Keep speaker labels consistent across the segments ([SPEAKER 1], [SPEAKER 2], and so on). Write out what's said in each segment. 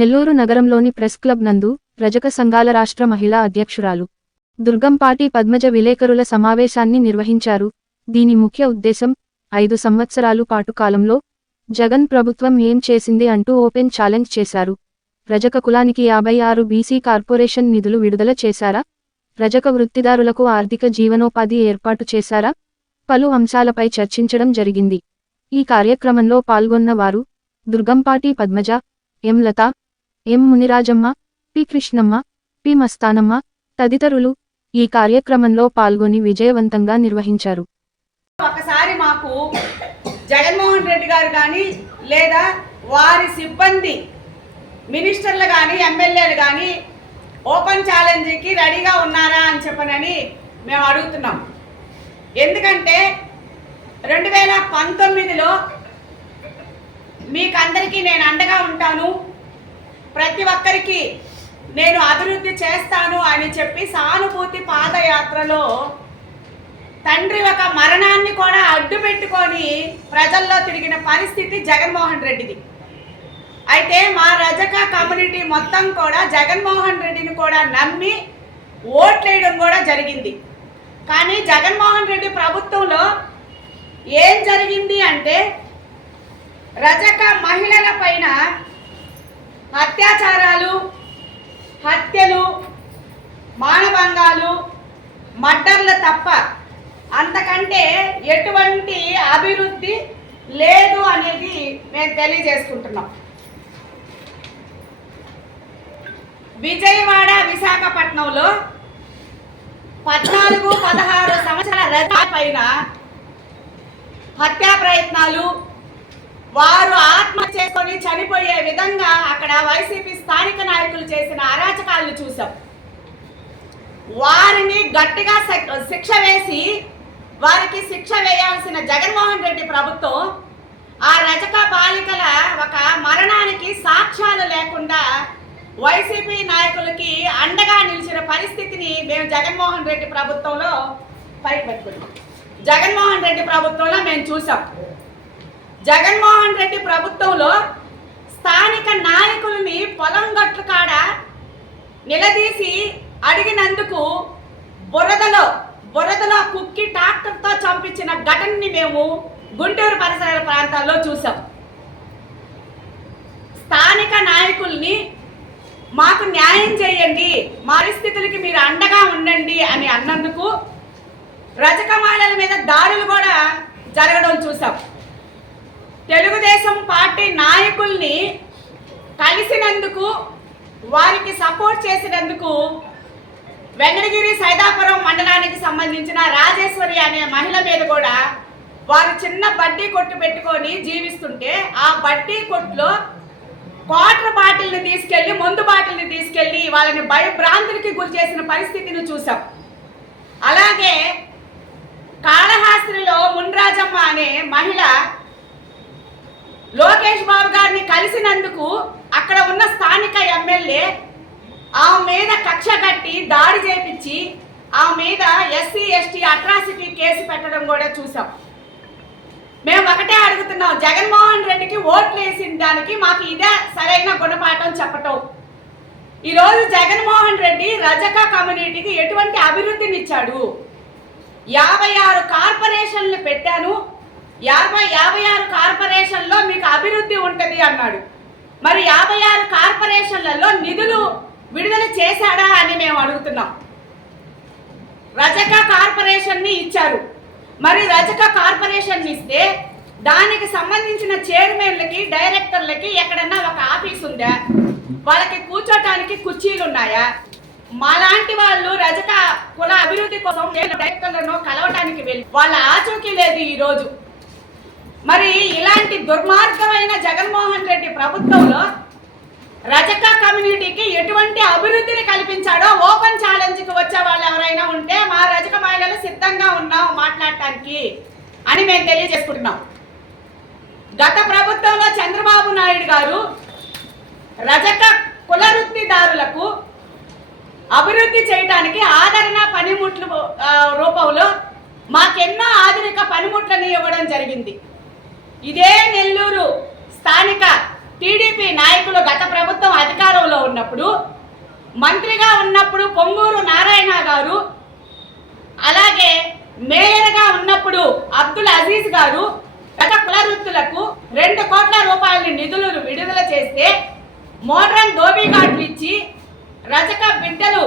[SPEAKER 1] నెల్లూరు నగరంలోని press club నందు రజక సంఘాల రాష్ట్ర మహిళా అధ్యక్షురాలు దుర్గంపాటి పద్మజ విలేకరుల సమావేశాన్ని నిర్వహించారు దీని ముఖ్య ఉద్దేశం ఐదు సంవత్సరాలు పాటు కాలంలో జగన్ ప్రభుత్వం ఏం చేసింది అంటూ ఓపెన్ ఛాలెంజ్ చేశారు రజక కులానికి యాభై ఆరు బీసీ కార్పొరేషన్ నిధులు విడుదల చేశారా రజక వృత్తిదారులకు ఆర్థిక జీవనోపాధి ఏర్పాటు చేశారా పలు అంశాలపై చర్చించడం జరిగింది ఈ కార్యక్రమంలో పాల్గొన్న వారు Durgampati Padmaja M Latha M Munirajamma P Krishnamma P Mastanamma తదితరులు ఈ కార్యక్రమంలో పాల్గొని విజయవంతంగా నిర్వహించారు ఒకసారి మాకు జగన్మోహన్ రెడ్డి గారు కానీ లేదా వారి సిబ్బంది మినిస్టర్లు కానీ ఎమ్మెల్యేలు కానీ ఓపెన్ ఛాలెంజ్కి రెడీగా ఉన్నారా అని చెప్పనని మేము అడుగుతున్నాం ఎందుకంటే రెండు వేల పంతొమ్మిదిలో మీకందరికీ నేను అండగా ఉంటాను ప్రతి ఒక్కరికి నేను అభివృద్ధి చేస్తాను అని చెప్పి సానుభూతి పాదయాత్రలో తండ్రి ఒక మరణాన్ని కూడా అడ్డు పెట్టుకొని ప్రజల్లో తిరిగిన పరిస్థితి జగన్మోహన్ రెడ్డిది అయితే మా రజక కమ్యూనిటీ మొత్తం కూడా జగన్మోహన్ రెడ్డిని కూడా నమ్మి ఓట్లేయడం కూడా జరిగింది కానీ జగన్మోహన్ రెడ్డి ప్రభుత్వంలో ఏం జరిగింది అంటే రజక మహిళల పైన అత్యాచారాలు హత్యలు మానభంగాలు మర్డర్లు తప్ప అంతకంటే ఎటువంటి అభివృద్ధి లేదు అనేది మేము తెలియజేసుకుంటున్నాం విజయవాడ విశాఖపట్నంలో పద్నాలుగు పదహారు సంవత్సరాల పైన హత్యా ప్రయత్నాలు వారు ఆత్మహత్య చేసుకొని చనిపోయే విధంగా అక్కడ వైసీపీ స్థానిక నాయకులు చేసిన అరాచకాలను చూసాం వారిని గట్టిగా శిక్ష వేసి వారికి శిక్ష వేయాల్సిన జగన్మోహన్ రెడ్డి ప్రభుత్వం ఆ రజక బాలికల ఒక మరణానికి సాక్ష్యాలు లేకుండా వైసీపీ నాయకులకి అండగా నిలిచిన పరిస్థితిని మేము జగన్మోహన్ రెడ్డి ప్రభుత్వంలో పైకి పెట్టుకున్నాం జగన్మోహన్ రెడ్డి ప్రభుత్వంలో మేము చూసాం జగన్మోహన్ రెడ్డి ప్రభుత్వంలో స్థానిక నాయకుల్ని పొలం గట్ల కాడ నిలదీసి అడిగినందుకు బురదలో బురదలో కుక్కి ట్రాక్టర్తో చంపించిన ఘటనని మేము గుంటూరు పరిసర ప్రాంతాల్లో చూసాం స్థానిక నాయకుల్ని మాకు న్యాయం చేయండి పరిస్థితులకి మీరు అండగా ఉండండి అని అన్నందుకు రజకమాలల మీద దారులు కూడా జరగడం చూసాం తెలుగుదేశం పార్టీ నాయకుల్ని కలిసినందుకు వారికి సపోర్ట్ చేసినందుకు వెంకటగిరి సైదాపురం మండలానికి సంబంధించిన రాజేశ్వరి అనే మహిళ మీద కూడా వారు చిన్న బడ్డీ కొట్టు పెట్టుకొని జీవిస్తుంటే ఆ బడ్డీ కొట్టులో క్వార్టర్ బాటిల్ని తీసుకెళ్లి ముందు బాటిల్ని తీసుకెళ్లి వాళ్ళని భయభ్రాంతులకి గురి చేసిన పరిస్థితిని చూసాం అలాగే కాళహాస్త్రిలో మున్రాజమ్మ అనే మహిళ లోకేష్ బాబు గారిని కలిసినందుకు అక్కడ ఉన్న స్థానిక ఎమ్మెల్యే ఆమె మీద కక్ష కట్టి దాడి చేపించి ఆ మీద ఎస్సీ ఎస్టీ అట్రాసిటీ కేసు పెట్టడం కూడా చూసాం మేము ఒకటే అడుగుతున్నాం జగన్మోహన్ రెడ్డికి ఓట్లు వేసిన దానికి మాకు ఇదే సరైన గుణపాఠం చెప్పటం ఈరోజు జగన్మోహన్ రెడ్డి రజక కమ్యూనిటీకి ఎటువంటి అభివృద్ధినిచ్చాడు యాభై ఆరు కార్పొరేషన్లు పెట్టాను యాభై యాభై ఆరు కార్పొరేషన్లో మీకు అభివృద్ధి ఉంటుంది అన్నాడు మరి యాభై ఆరు కార్పొరేషన్లలో నిధులు విడుదల చేశాడా అని మేము అడుగుతున్నాం రజక కార్పొరేషన్ని ఇచ్చారు మరి రజక కార్పొరేషన్ ఇస్తే దానికి సంబంధించిన చైర్మన్లకి డైరెక్టర్లకి ఎక్కడన్నా ఒక ఆఫీస్ ఉందా వాళ్ళకి కూర్చోటానికి కుర్చీలు ఉన్నాయా మాలాంటి వాళ్ళు రజక కుల అభివృద్ధి కోసం డైరెక్టర్లను కలవటానికి వెళ్ళి వాళ్ళ ఆచూకీ లేదు ఈ రోజు మరి ఇలాంటి దుర్మార్గమైన జగన్మోహన్ రెడ్డి ప్రభుత్వంలో రజక కమ్యూనిటీకి ఎటువంటి అభివృద్ధిని కల్పించాడో ఓపెన్ ఛాలెంజ్కి వచ్చే వాళ్ళు ఎవరైనా ఉంటే మా రజక మహిళలు సిద్ధంగా ఉన్నాం మాట్లాడటానికి అని మేము తెలియజేసుకుంటున్నాం గత ప్రభుత్వంలో చంద్రబాబు నాయుడు గారు రజక కులవృత్తిదారులకు అభివృద్ధి చేయడానికి ఆదరణ పనిముట్లు రూపంలో మాకెన్నో ఆధునిక పనిముట్లని ఇవ్వడం జరిగింది ఇదే నెల్లూరు స్థానిక టీడీపీ నాయకులు గత ప్రభుత్వం అధికారంలో ఉన్నప్పుడు మంత్రిగా ఉన్నప్పుడు పొంగూరు నారాయణ గారు అలాగే మేయర్గా ఉన్నప్పుడు అబ్దుల్ అజీజ్ గారు గత పునరుత్తులకు రెండు కోట్ల రూపాయల నిధులు విడుదల చేస్తే మోడ్రన్ ధోబీ కార్డులు ఇచ్చి రజక బిడ్డలు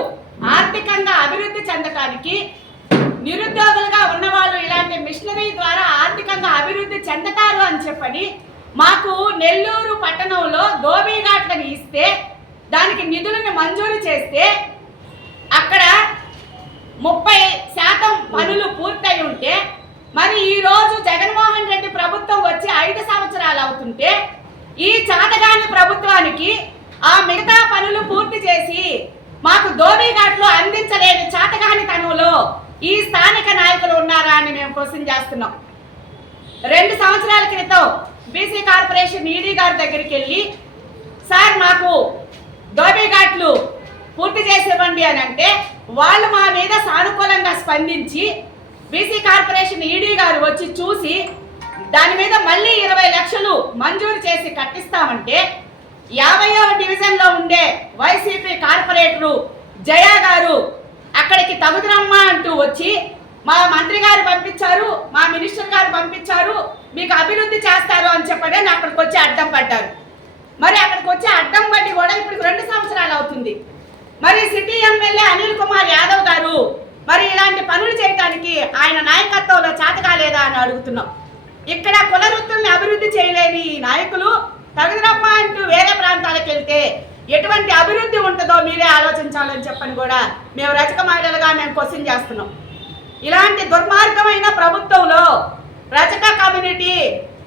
[SPEAKER 1] ఆర్థికంగా అభివృద్ధి చెందటానికి అభివృద్ధి చెందతారు అని చెప్పని మాకు నెల్లూరు పట్టణంలో ఘాట్లను ఇస్తే దానికి నిధులను మంజూరు చేస్తే అక్కడ ముప్పై శాతం పనులు పూర్తయి ఉంటే మరి ఈరోజు జగన్మోహన్ రెడ్డి ప్రభుత్వం వచ్చి ఐదు సంవత్సరాలు అవుతుంటే ఈ చాతగాని ప్రభుత్వానికి ఆ మిగతా పనులు పూర్తి చేసి మాకు ఘాట్లు అందించలేని చాతగాని తనువులో ఈ స్థానిక నాయకులు ఉన్నారా అని మేము క్వశ్చన్ చేస్తున్నాం సంవత్సరాల క్రితం బీసీ కార్పొరేషన్ ఈడీ గారి దగ్గరికి వెళ్ళి సార్ మాకు ఘాట్లు పూర్తి చేసేవ్వండి అని అంటే వాళ్ళు మా మీద సానుకూలంగా స్పందించి బీసీ కార్పొరేషన్ ఈడీ గారు వచ్చి చూసి దాని మీద మళ్ళీ ఇరవై లక్షలు మంజూరు చేసి కట్టిస్తామంటే యాభైవ డివిజన్లో ఉండే వైసీపీ కార్పొరేటరు జయా గారు అక్కడికి తగుదురమ్మ అంటూ వచ్చి మా మంత్రి గారు పంపించారు మా మినిస్టర్ గారు పంపించారు మీకు అభివృద్ధి చేస్తారు అని చెప్పడని అక్కడికి వచ్చి అడ్డం పడ్డారు మరి అక్కడికి వచ్చి అడ్డం పడి కూడా ఇప్పుడు రెండు సంవత్సరాలు అవుతుంది మరి సిటీ ఎమ్మెల్యే అనిల్ కుమార్ యాదవ్ గారు మరి ఇలాంటి పనులు చేయడానికి ఆయన నాయకత్వంలో చాతకాలేదా అని అడుగుతున్నాం ఇక్కడ కుల వృత్తుల్ని అభివృద్ధి చేయలేని నాయకులు తగుదరప్ప అంటూ వేరే ప్రాంతాలకు వెళ్తే ఎటువంటి అభివృద్ధి ఉంటుందో మీరే ఆలోచించాలని చెప్పని కూడా మేము రచక మహిళలుగా మేము క్వశ్చన్ చేస్తున్నాం ఇలాంటి దుర్మార్గమైన ప్రభుత్వంలో రచక కమ్యూనిటీ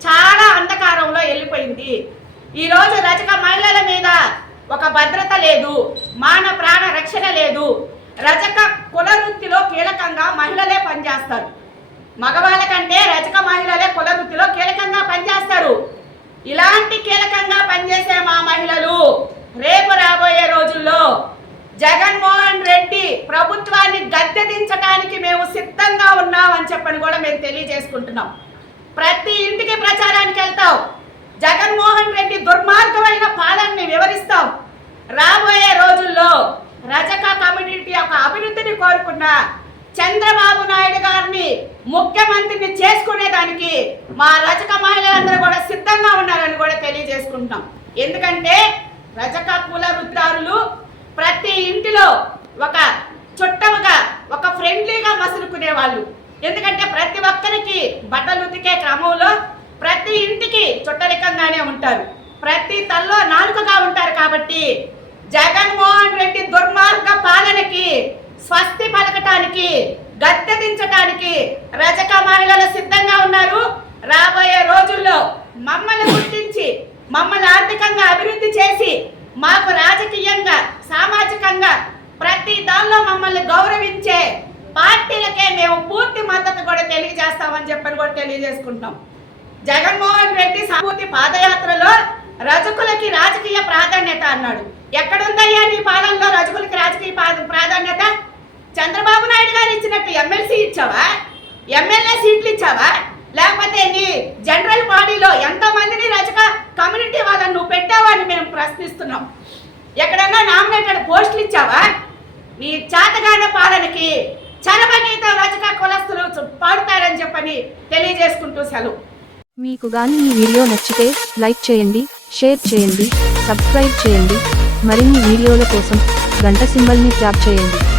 [SPEAKER 1] చాలా అంధకారంలో వెళ్ళిపోయింది ఈరోజు రచక మహిళల మీద ఒక భద్రత లేదు మాన ప్రాణ రక్షణ లేదు రజక కుల వృత్తిలో కీలకంగా మహిళలే పనిచేస్తారు మగవాళ్ళ కంటే రజక మహిళలే కుల వృత్తిలో కీలకంగా పనిచేస్తారు ఇలాంటి కీలకంగా పనిచేసే మా మహిళలు రేపు రాబోయే రోజుల్లో జగన్మోహన్ రెడ్డి ప్రభుత్వాన్ని గద్దెదించడానికి మేము చెప్పని కూడా మేము తెలియజేసుకుంటున్నాం ప్రతి ఇంటికి ప్రచారానికి వెళ్తావు జగన్మోహన్ రెడ్డి దుర్మార్గమైన పాలనని వివరిస్తాం రాబోయే రోజుల్లో రజక కమ్యూనిటీ యొక్క అభివృద్ధిని కోరుకున్న చంద్రబాబు నాయుడు గారిని ముఖ్యమంత్రిని చేసుకునేదానికి మా రజక మహిళలందరూ కూడా సిద్ధంగా ఉన్నారని కూడా తెలియజేసుకుంటున్నాం ఎందుకంటే రజక కుల ప్రతి ఇంటిలో ఒక చుట్టముగా ఒక ఫ్రెండ్లీగా మసులుకునే వాళ్ళు ఎందుకంటే ప్రతి ఒక్కరికి బట్టలు ఉతికే క్రమంలో ప్రతి ఇంటికి చుట్టరికంగానే ఉంటారు ప్రతి తల్లో నాలుగుగా ఉంటారు కాబట్టి జగన్మోహన్ రెడ్డి దుర్మార్గ పాలనకి స్వస్తి పలకటానికి గత్తెదించటానికి రజక సిద్ధంగా ఉన్నారు రాబోయే రోజుల్లో మమ్మల్ని గుర్తించి మమ్మల్ని ఆర్థికంగా అభివృద్ధి చేసి మాకు రాజకీయంగా సామాజికంగా ప్రతి దానిలో మమ్మల్ని గౌరవించే పార్టీలకే మేము పూర్తి మద్దతు కూడా తెలియజేస్తామని చెప్పని కూడా తెలియజేసుకుంటున్నాం జగన్మోహన్ రెడ్డి సంపూర్తి పాదయాత్రలో రజకులకి రాజకీయ ప్రాధాన్యత అన్నాడు ఎక్కడుందయ్యా నీ పాలనలో రజకులకి రాజకీయ ప్రాధాన్యత చంద్రబాబు నాయుడు గారు ఇచ్చినట్టు ఎమ్మెల్సీ ఇచ్చావా ఎమ్మెల్యే సీట్లు ఇచ్చావా లేకపోతే నీ జనరల్ బాడీలో మందిని రజక కమ్యూనిటీ వాళ్ళని నువ్వు పెట్టావా అని మేము ప్రశ్నిస్తున్నాం ఎక్కడన్నా నామినేటెడ్ పోస్టులు ఇచ్చావా నీ చేతగాన పాలనకి చరమగీత రజక కులస్తులు పాడుతారని చెప్పని తెలియజేసుకుంటూ సెలవు మీకు కానీ ఈ వీడియో నచ్చితే లైక్ చేయండి షేర్ చేయండి సబ్స్క్రైబ్ చేయండి మరిన్ని వీడియోల కోసం గంట సింబల్ని ట్యాప్ చేయండి